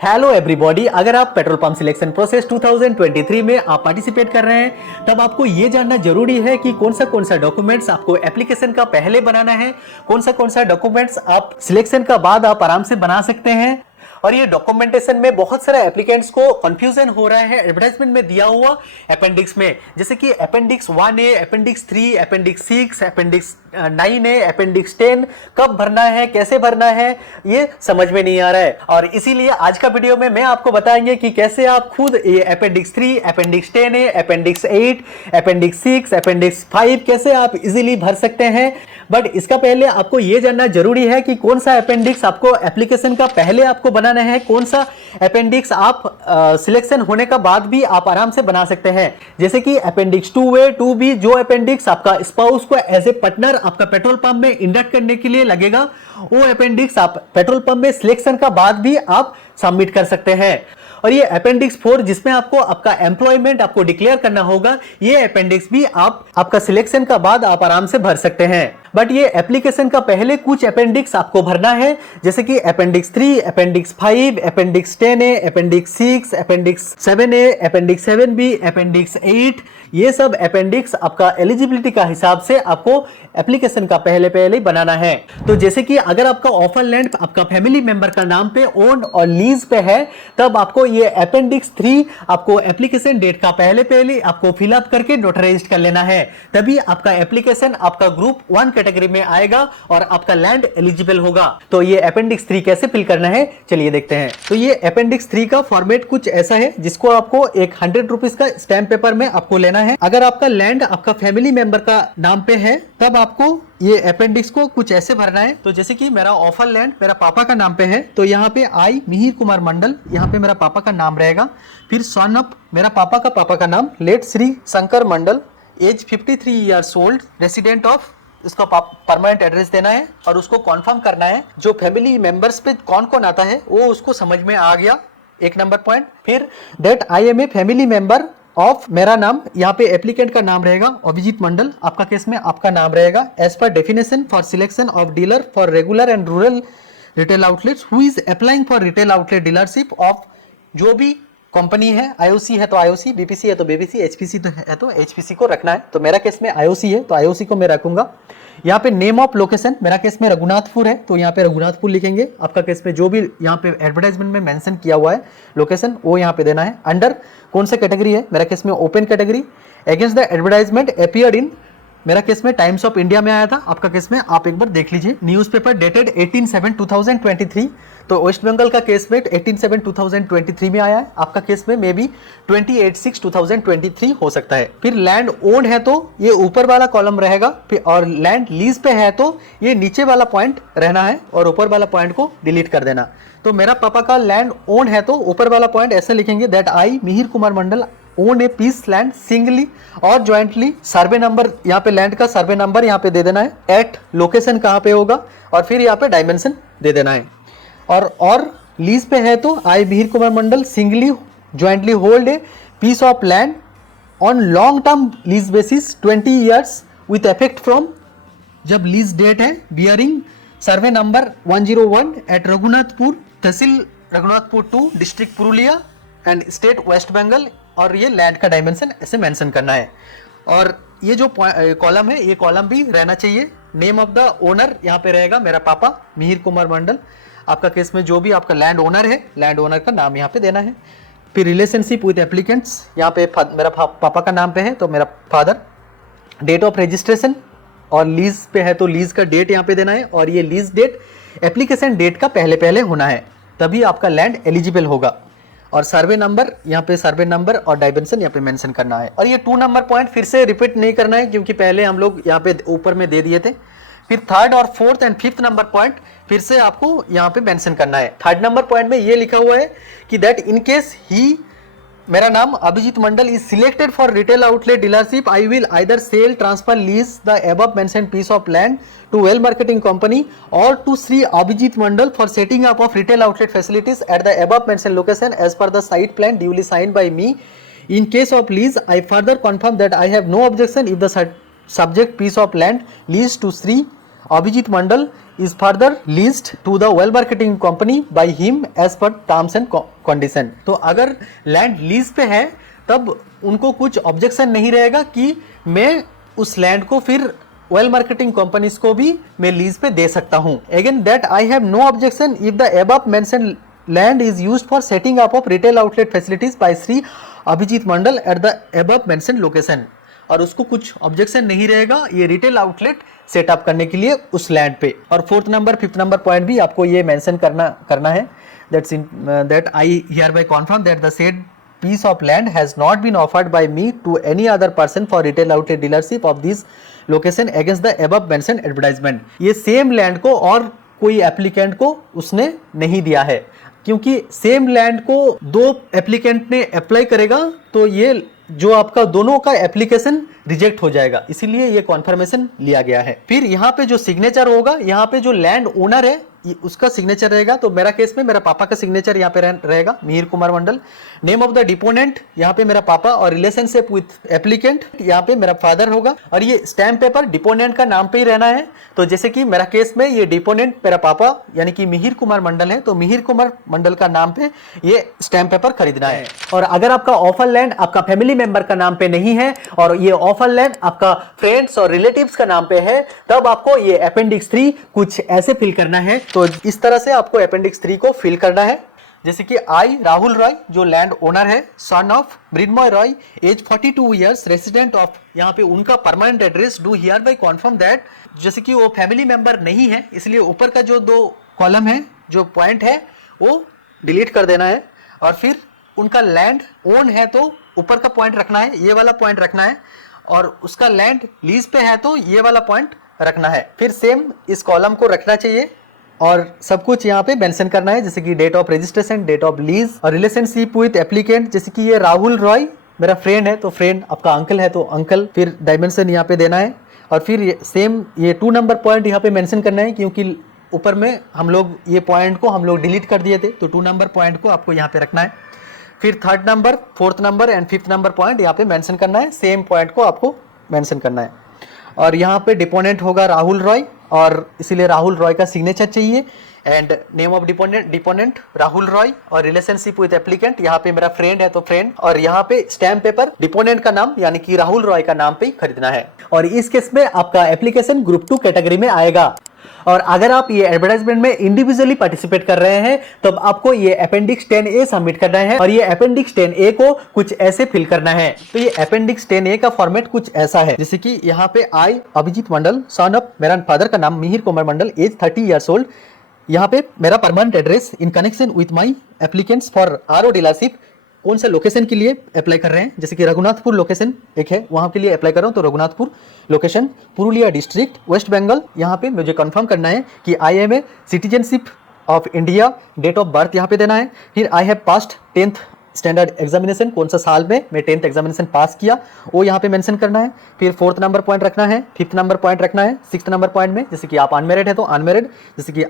Hello everybody, अगर आप petrol pump selection process 2023 में आप पार्टिसिपेट कर रहे हैं तब आपको ये जानना जरूरी है कि कौन सा डॉक्यूमेंट्स आपको एप्लीकेशन का पहले बनाना है, कौन सा डॉक्यूमेंट्स आप सिलेक्शन का बाद आप आराम से बना सकते हैं। और ये डॉक्यूमेंटेशन में बहुत सारे एप्लीकेंट्स को कंफ्यूजन हो रहा है एडवर्टाइजमेंट में दिया हुआ अपेंडिक्स में, जैसे कि appendix 1A, appendix 3, appendix 6, appendix 9A, appendix 10 कब भरना है, कैसे भरना है, ये समझ में नहीं आ रहा है। और इसीलिए आज का वीडियो में मैं आपको बताएंगे कि कैसे आप खुद ये appendix 3, appendix 10A, appendix 8, appendix 6, appendix 5 कैसे आप इजीली भर सकते हैं। बट इसका पहले आपको ये जानना जरूरी है कि कौन सा अपेंडिक्स आपको एप्लीकेशन का पहले आपको बनाना है, कौन सा अपेंडिक्स आप सिलेक्शन होने का बाद भी आप आराम से बना सकते हैं। जैसे कि अपेंडिक्स 2A, 2B, जो अपेंडिक्स आपका स्पाउस को एज ए पार्टनर आपका पेट्रोल पंप में इंडक्ट करने के लिए लगेगा, वो अपेंडिक्स आप पेट्रोल पंप में सिलेक्शन का बाद भी आप सबमिट कर सकते हैं। और ये अपेंडिक्स 4 जिसमें आपको आपका एम्प्लॉयमेंट आपको डिक्लेयर करना होगा, ये अपेंडिक्स भी आपका सिलेक्शन का बाद आप आराम से भर सकते हैं। बट ये एप्लीकेशन का पहले कुछ अपेंडिक्स आपको भरना है, जैसे कि appendix 3, appendix 5, appendix 10A, appendix 6, appendix 7A, appendix 7B, appendix 8, ये सब अपेंडिक्स आपका एलिजिबिलिटी का हिसाब से आपको एप्लीकेशन का पहले बनाना है। तो जैसे कि अगर आपका ऑफर लैंड आपका फैमिली मेंबर का नाम पे ओन और लीज पे है, तब आपको ये अपेंडिक्स 3 आपको एप्लीकेशन डेट का पहले आपको फिलअप करके नोटराइज कर लेना है, तभी आपका एप्लीकेशन आपका ग्रुप 1 कैटेगरी में आएगा और आपका लैंड एलिजिबल होगा। तो ये अपेंडिक्स 3 कैसे फिल करना है, चलिए देखते हैं। तो ये अपेंडिक्स 3 का फॉर्मेट कुछ ऐसा है, जिसको आपको एक 100 रुपीज का स्टैम्प पेपर में आपको लेना है। अगर आपका लैंड आपका फैमिली मेंबर का नाम पे है, तब आपको ये अपेंडिक्स को कुछ ऐसे भरना है। तो जैसे कि मेरा ऑफर लैंड मेरा पापा का नाम पे है, तो यहाँ पे आई मिहिर कुमार मंडल, यहाँ पे मेरा पापा का नाम रहेगा। फिर सन ऑफ मेरा पापा का नाम late Shri Shankar Mandal, age 53 years old, resident of, उसका परमानेंट एड्रेस देना है और उसको कॉन्फर्म करना है। जो फैमिली मेंबर्स पे कौन कौन आता है वो उसको समझ में आ गया, 1 नंबर पॉइंट। फिर that I am a family member of, मेरा नाम यहाँ पे एप्लीकेंट का नाम रहेगा अभिजीत मंडल, आपका केस में आपका नाम रहेगा। As per definition for selection of dealer for regular and rural retail outlets who is applying for retail outlet dealership of, जो भी कंपनी है, आईओसी है तो आईओसी, बीपीसी है तो बीपीसी, एचपीसी तो है तो एचपीसी को रखना है। तो मेरा केस में आईओसी है तो आईओसी को मैं रखूंगा। यहाँ पे नेम ऑफ लोकेशन, मेरा केस में रघुनाथपुर है तो यहाँ पे रघुनाथपुर लिखेंगे। आपका केस में जो भी यहाँ पे एडवर्टाइजमेंट में मेंशन किया हुआ है लोकेशन, वो यहाँ पे देना है। अंडर कौन सा कैटेगरी है, मेरा केस में open category. Against the advertisement appeared in, मेरा केस में टाइम्स ऑफ इंडिया में आया था, आपका केस में आप एक बार देख लीजिए। न्यूज़पेपर डेटेड 18/7/2023, तो वेस्ट बंगाल का केस में 18/7/2023 में आया है, आपका केस में मे बी 28/6/2023 हो सकता है। फिर लैंड ओन है तो ये ऊपर वाला कॉलम रहेगा, फिर और लैंड लीज पे है तो ये नीचे वाला पॉइंट रहना है और ऊपर वाला पॉइंट को डिलीट कर देना। तो मेरा पापा का लैंड ओन है तो ऊपर वाला पॉइंट ऐसे लिखेंगे, that I Mihir Kumar Mandal own a piece land singly और ज्वाइंटली। सर्वे नंबर, यहाँ पे लैंड का सर्वे नंबर यहाँ पे दे देना है, एट लोकेशन कहाँ पे होगा और फिर यहाँ पे डायमेंशन दे देना है। और लीज पे है तो I Mihir Kumar Mandal singly jointly hold a piece of land on long term lease basis 20 years with effect from, जब लीज डेट है, bearing survey number 101 at Raghunathpur, tehsil Raghunathpur 2, district Purulia and state West Bengal, और ये लैंड का डायमेंशन ऐसे मेंशन करना है। और ये जो कॉलम है, ये कॉलम भी रहना चाहिए। नेम ऑफ द ओनर यहाँ पे रहेगा मेरा पापा मिहिर कुमार मंडल, आपका केस में जो भी आपका लैंड ओनर है, लैंड ओनर का नाम यहाँ पे देना है। फिर रिलेशनशिप विद एप्लीकेंट्स, यहाँ पे मेरा पापा का नाम पे है तो मेरा फादर। डेट ऑफ रजिस्ट्रेशन और लीज पे है तो लीज का डेट यहाँ पे देना है, और ये लीज डेट एप्लीकेशन डेट का पहले होना है, तभी आपका लैंड एलिजिबल होगा। और सर्वे नंबर, यहाँ पे सर्वे नंबर और डायमेंशन यहाँ पे मेंशन करना है। और ये 2 नंबर पॉइंट फिर से रिपीट नहीं करना है, क्योंकि पहले हम लोग यहाँ पे ऊपर में दे दिए थे। फिर 3rd और 4th and 5th number point फिर से आपको यहाँ पे मेंशन करना है। 3rd नंबर पॉइंट में ये लिखा हुआ है कि दैट इन केस ही, मेरा नाम Abhijit Mandal is selected for retail outlet dealership, I will either sell, transfer, lease the above mentioned piece of land to well marketing company or to Sri Abhijit Mandal for setting up of retail outlet facilities at the above mentioned location as per the site plan duly signed by me. In case of lease, I further confirm that I have no objection if the subject piece of land leased to Sri Abhijit Mandal is further leased to the oil marketing company by him as per terms and condition. तो अगर land lease पे है तब उनको कुछ objection नहीं रहेगा कि मैं उस लैंड को फिर वेल मार्केटिंग कंपनीज को भी मैं लीज पे दे सकता हूं। Again that I have no objection if the above mentioned land is used for setting up of retail outlet facilities by Shri Abhijit Mandal at the above mentioned location. और उसको कुछ ऑब्जेक्शन नहीं रहेगा ये रिटेल आउटलेट सेटअप करने के लिए उस लैंड पे। और fourth number fifth number point भी आपको ये मेंशन करना है that I hear bye confirm that the said piece of land has not been offered by me to any other person for retail outlet dealership of this location against the above mentioned advertisement। ये same land को और कोई applicant को उसने नहीं दिया है, क्योंकि सेम लैंड को दो एप्लीकेंट ने अप्लाई करेगा तो ये जो आपका दोनों का एप्लीकेशन रिजेक्ट हो जाएगा, इसीलिए ये कॉन्फर्मेशन लिया गया है। फिर यहाँ पे जो सिग्नेचर होगा, यहाँ पे जो लैंड ओनर है उसका सिग्नेचर रहेगा। तो मेरा केस में मेरा पापा का सिग्नेचर यहाँ पे रहेगा, मिहिर कुमार मंडल। नेम ऑफ द डिपोनेंट यहाँ पे मेरा पापा और रिलेशनशिप विथ एप्लीकेंट यहाँ पे मेरा फादर होगा। और ये स्टैम्प पेपर डिपोनेंट का नाम पे ही रहना है। तो जैसे कि मेरा केस में ये डिपोनेंट मेरा पापा यानी कि मिहिर कुमार मंडल है, तो मिहिर कुमार मंडल का नाम पे ये स्टैम्प पेपर खरीदना है। और अगर आपका ऑफर लैंड आपका फैमिली मेंबर का नाम पे नहीं है और ये ऑफर लैंड आपका फ्रेंड्स और रिलेटिव्स का नाम पे है, तब आपको ये अपेंडिक्स 3 कुछ ऐसे फिल करना है। तो इस तरह से आपको अपेंडिक्स 3 को फिल करना है। जैसे कि आई राहुल रॉय जो लैंड ओनर है, son of Mrinmoy Roy, age 42 years, resident of, यहाँ पे उनका permanent address, do hereby confirm that. जैसे कि वो फैमिली मेंबर नहीं है इसलिए ऊपर का जो 2 कॉलम है, जो पॉइंट है वो डिलीट कर देना है। और फिर उनका लैंड ओन है तो ऊपर का पॉइंट रखना है, ये वाला पॉइंट रखना है। और उसका लैंड लीज पे है तो ये वाला पॉइंट रखना है। फिर सेम इस कॉलम को रखना चाहिए और सब कुछ यहाँ पे मेंशन करना है, जैसे कि date of registration, date of lease और रिलेशनशिप विथ एप्लीकेंट। जैसे कि ये राहुल रॉय मेरा फ्रेंड है तो फ्रेंड, आपका अंकल है तो अंकल। फिर डायमेंशन यहाँ पे देना है। और फिर सेम ये 2 नंबर पॉइंट यहाँ पे मेंशन करना है, क्योंकि ऊपर में हम लोग ये पॉइंट को हम लोग डिलीट कर दिए थे, तो 2 नंबर पॉइंट को आपको यहाँ पे रखना है। फिर 3rd number, 4th number and 5th number point यहाँ पे मेंशन करना है, सेम पॉइंट को आपको मेंशन करना है। और यहाँ पे डिपोनेंट होगा राहुल रॉय और इसीलिए राहुल रॉय का सिग्नेचर चाहिए। And name of deponent Rahul Roy और रिलेशनशिप विद एप्लीकेंट, यहाँ पे मेरा फ्रेंड है तो फ्रेंड। और यहाँ पे स्टैम्प पेपर डिपोनेंट का नाम यानी कि राहुल रॉय का नाम पे ही खरीदना है। और इस केस में आपका एप्लीकेशन ग्रुप 2 कैटेगरी में आएगा। और अगर आप ये एडवर्टाइजमेंट में इंडिविजुअली पार्टिसिपेट कर रहे हैं तब आपको ये अपेंडिक्स 10A सबमिट करना है। और ये अपेंडिक्स 10A को कुछ ऐसे फिल करना है। तो ये अपेंडिक्स 10A का फॉर्मेट कुछ ऐसा है, जैसे कि यहाँ पे आई अभिजीत मंडल, सन ऑफ, मेरा फादर का नाम मिहिर कुमार मंडल, एज 30 ईयर्स ओल्ड। यहाँ पे मेरा permanent address in connection with my applicants for RO dealership, कौन सा लोकेशन के लिए अप्लाई कर रहे हैं, जैसे कि रघुनाथपुर लोकेशन एक है, वहां के लिए अप्लाई कर रहा हूं तो रघुनाथपुर लोकेशन, पुरुलिया डिस्ट्रिक्ट, वेस्ट बंगाल। यहाँ पे मुझे कंफर्म करना है कि I am a citizenship of India, date of birth यहाँ पे देना है। फिर I have passed 10th standard examination, कौन सा साल में मैं 10th एग्जामिनेशन पास किया वो यहाँ पे मेंशन करना है। फिर 4th नंबर पॉइंट रखना है, 5th नंबर पॉइंट रखना है, 6th नंबर पॉइंट में जैसे कि आप अनमेरिड है तो अनमेरिड, जैसे कि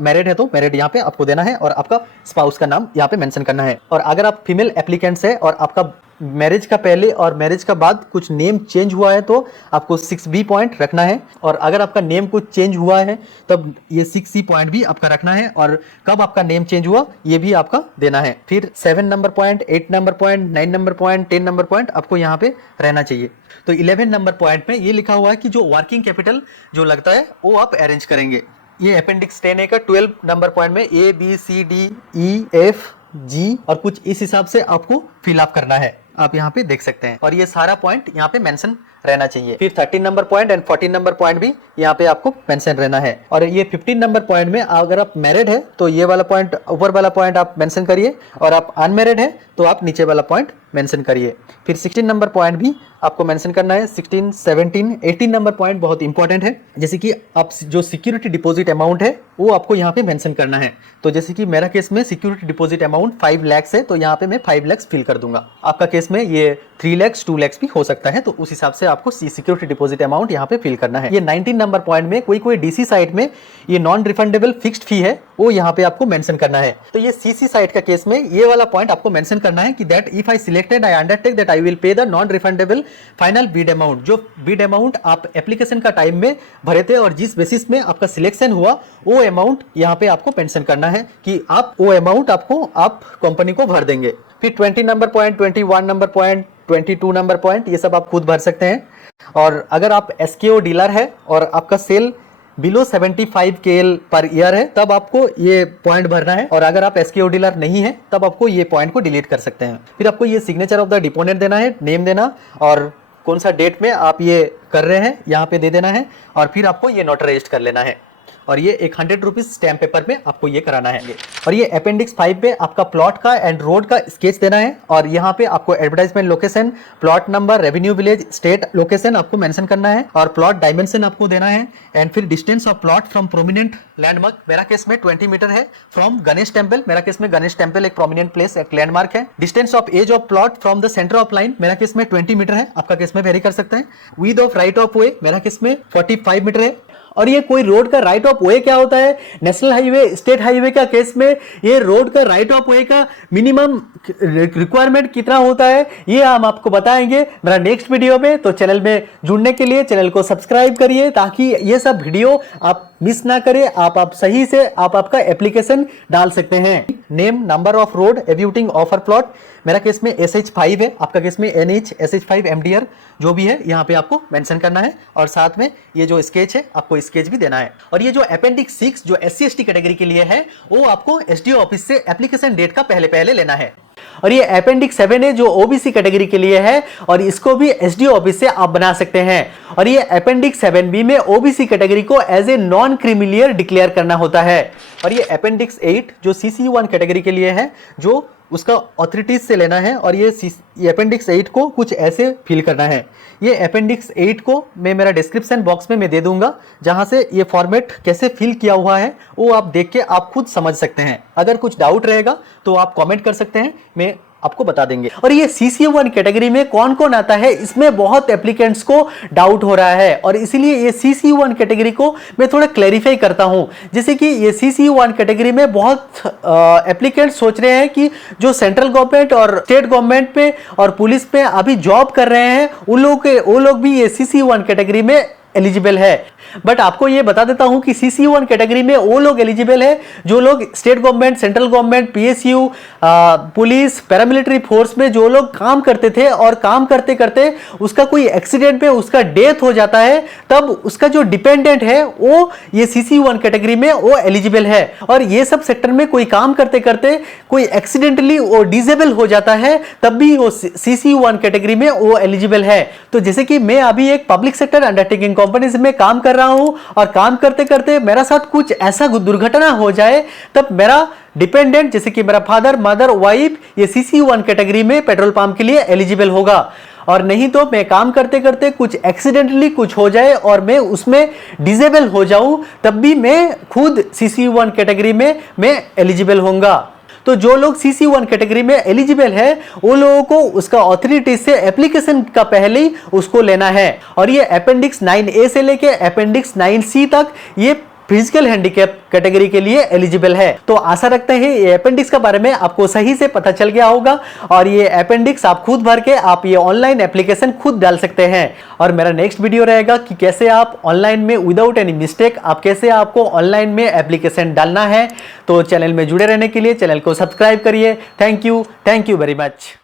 मैरिड है तो मैरिड यहाँ पे आपको देना है। और आपका स्पाउस का नाम यहाँ पे मेंशन करना है। और अगर आप फीमेल एप्लीकेंट्स है और आपका मैरिज का पहले और मैरिज का बाद कुछ नेम चेंज हुआ है तो आपको 6B पॉइंट रखना है। और अगर आपका नेम कुछ चेंज हुआ है तब ये 6C पॉइंट भी आपका रखना है और कब आपका नेम चेंज हुआ ये भी आपका देना है। फिर 7 number point, 8 number point, 9 number point, 10 number point आपको यहाँ पे रहना चाहिए। तो 11 नंबर पॉइंट में ये लिखा हुआ है कि जो वर्किंग कैपिटल जो लगता है वो आप अरेंज करेंगे। ये अपेंडिक्स 10A का 12 नंबर पॉइंट में A B C D E F G और कुछ इस हिसाब से आपको फिल अप करना है, आप यहाँ पे देख सकते हैं। और ये सारा पॉइंट यहाँ पे मेंशन रहना चाहिए। फिर 13 number point and 14 number point भी यहाँ पे आपको मेंशन रहना है। और ये 15 नंबर पॉइंट में अगर आप मैरिड है तो ये वाला पॉइंट, ऊपर वाला पॉइंट आप मेंशन करिए, और आप अनमैरिड है तो आप नीचे वाला पॉइंट मेंशन करिए। फिर 16 नंबर पॉइंट भी आपको मेंशन करना है, 16, 17, 18 नंबर पॉइंट बहुत इंपॉर्टेंट है, जैसे कि आप जो सिक्योरिटी डिपॉजिट अमाउंट है वो आपको यहाँ पे मेंशन करना है। तो जैसे कि मेरा केस में सिक्योरिटी डिपॉजिट अमाउंट 5 लाख है तो यहाँ पे मैं 5 लाख फिल कर दूंगा। आपका केस में ये 3 लाख 2 लाख भी हो सकता है, तो उस हिसाब से आपको सिक्योरिटी डिपॉजिट अमाउंट यहाँ पे फिल करना है। ये 19 नंबर पॉइंट में कोई डीसी साइट में ये नॉन रिफंडेबल फिक्स्ड फी है वो यहाँ पे आपको मेंशन करना है। तो ये सीसी साइट का केस में ये वाला पॉइंट आपको मेंशन करना है कि that if I select selected, I undertake that I will pay the non refundable final bid amount. जो बिड अमाउंट आप एप्लीकेशन का टाइम में भरे थे और जिस बेसिस में आपका सिलेक्शन हुआ वो अमाउंट यहाँ पे आपको मेंशन करना है कि आप वो अमाउंट आप कंपनी को भर देंगे। फिर 20 number point, 21 number point, 22 number point, ये सब आप खुद भर सकते हैं। और अगर आप एसकेओ डीलर है और आपका cell below 75 KL per year है तब आपको ये पॉइंट भरना है, और अगर आप एसकेओ डीलर नहीं है तब आपको ये पॉइंट को डिलीट कर सकते हैं। फिर आपको ये सिग्नेचर ऑफ द डिपोनेंट देना है, नेम देना और कौन सा डेट में आप ये कर रहे हैं यहाँ पे दे देना है, और फिर आपको ये नोटराइज्ड कर लेना है। और ये एक 100 रुपीज स्टैम्प पेपर में आपको ये कराना है। और ये अपेंडिक्स 5 पे आपका प्लॉट का एंड रोड का स्केच देना है, और यहाँ पे आपको advertisement location, plot number, revenue village, state location आपको मेंशन करना है, और प्लॉट डायमेंशन आपको देना है। एंड फिर distance of plot from prominent landmark, मेरा केस में 20 मीटर है, फ्रॉम गणेश टेम्पल, मेरा केस में गणेश टेम्पल एक प्रोमिनेंट प्लेस, एक लैंडमार्क है। Distance of edge of plot from the centre of line, मेरा केस में 20 मीटर है, आपका केस में वेरी कर सकते हैं। विड्थ ऑफ राइट ऑफ वे, मेरा केस में 45 मीटर है। और ये कोई रोड का राइट ऑफ वे क्या होता है, नेशनल हाईवे, स्टेट हाईवे का केस में ये रोड का राइट ऑफ वे का मिनिमम रिक्वायरमेंट कितना होता है ये हम आपको बताएंगे मेरा नेक्स्ट वीडियो में। तो चैनल में जुड़ने के लिए चैनल को सब्सक्राइब करिए ताकि ये सब वीडियो आप मिस ना करें, आप सही से आपका एप्लीकेशन डाल सकते हैं। Name, number of road, abutting offer plot, मेरा केस में SH5 है, आपका केस में NH, SH5 MDR जो भी है यहाँ पे आपको मेंशन करना है, और साथ में ये जो स्केच है आपको स्केच भी देना है। और ये जो अपेंडिक्स 6 जो SC ST कैटेगरी के लिए है वो आपको SDO ऑफिस से एप्लीकेशन डेट का पहले लेना है। और ये अपेंडिक्स 7 है जो OBC कैटेगरी के लिए है, और इसको भी SDO ऑफिस से आप बना सकते हैं। और ये अपेंडिक्स 7B में OBC कैटेगरी को as a non creamy layer declare करना होता है। और ये अपेंडिक्स 8 जो CC1 कैटेगरी के लिए है, जो उसका ऑथोरिटीज से लेना है, और ये अपेंडिक्स 8 को कुछ ऐसे फिल करना है। ये अपेंडिक्स 8 को मैं मेरा डिस्क्रिप्शन बॉक्स में मैं दे दूंगा, जहां से ये फॉर्मेट कैसे फिल किया हुआ है वो आप देख के आप खुद समझ सकते हैं। अगर कुछ डाउट रहेगा तो आप कमेंट कर सकते हैं, मैं आपको बता देंगे। और ये CC1 कैटेगरी में कौन कौन आता है, इसमें बहुत एप्लीकेंट्स को डाउट हो रहा है, और इसीलिए ये CC1 कैटेगरी को मैं थोड़ा क्लैरिफाई करता हूं। जैसे कि ये CC1 कैटेगरी में बहुत एप्लीकेंट्स सोच रहे हैं कि जो सेंट्रल गवर्नमेंट और स्टेट गवर्नमेंट पे और पुलिस पे अभी जॉब कर रहे हैं वो लोग भी ये CC1 कैटेगरी में एलिजिबल है। बट आपको ये बता देता हूं कि CC1 कैटेगरी में वो लोग एलिजिबल है जो लोग state government, central government, PSU, police, paramilitary force में जो लोग काम करते थे, और काम करते करते उसका कोई एक्सीडेंट में उसका डेथ हो जाता है, तब उसका जो डिपेंडेंट है वो ये CC1 कैटेगरी में वो एलिजिबल है। और ये सब सेक्टर में कोई काम करते करते कोई एक्सीडेंटली वो डिसेबल हो जाता है, तब भी वो CC1 कैटेगरी में वो एलिजिबल है। तो जैसे कि मैं अभी एक पब्लिक सेक्टर अंडरटेकिंग कंपनी में काम कर रहा हूं, और काम करते करते मेरा साथ कुछ ऐसा दुर्घटना हो जाए, तब मेरा डिपेंडेंट जैसे कि मेरा फादर, मदर, वाइफ ये CC1 कैटेगरी में पेट्रोल पंप के लिए एलिजिबल होगा। और नहीं तो मैं काम करते करते कुछ एक्सीडेंटली कुछ हो जाए और मैं उसमें डिसेबल हो जाऊं, तब भी मैं खुद CC1 कैटेगरी में मैं एलिजिबल होऊंगा। तो जो लोग CC1 कैटेगरी में एलिजिबल है वो लोगों को उसका ऑथोरिटी से एप्लीकेशन का पहले ही उसको लेना है। और ये अपेंडिक्स 9A से लेके अपेंडिक्स 9C तक ये फिजिकल हैंडीकैप कैटेगरी के लिए एलिजिबल है। तो आशा रखते हैं ये अपेंडिक्स के बारे में आपको सही से पता चल गया होगा, और ये अपेंडिक्स आप खुद भर के आप ये ऑनलाइन एप्लीकेशन खुद डाल सकते हैं। और मेरा नेक्स्ट वीडियो रहेगा कि कैसे आप ऑनलाइन में विदाउट एनी मिस्टेक आप कैसे आपको ऑनलाइन में एप्लीकेशन डालना है। तो चैनल में जुड़े रहने के लिए चैनल को सब्सक्राइब करिए। Thank you very much.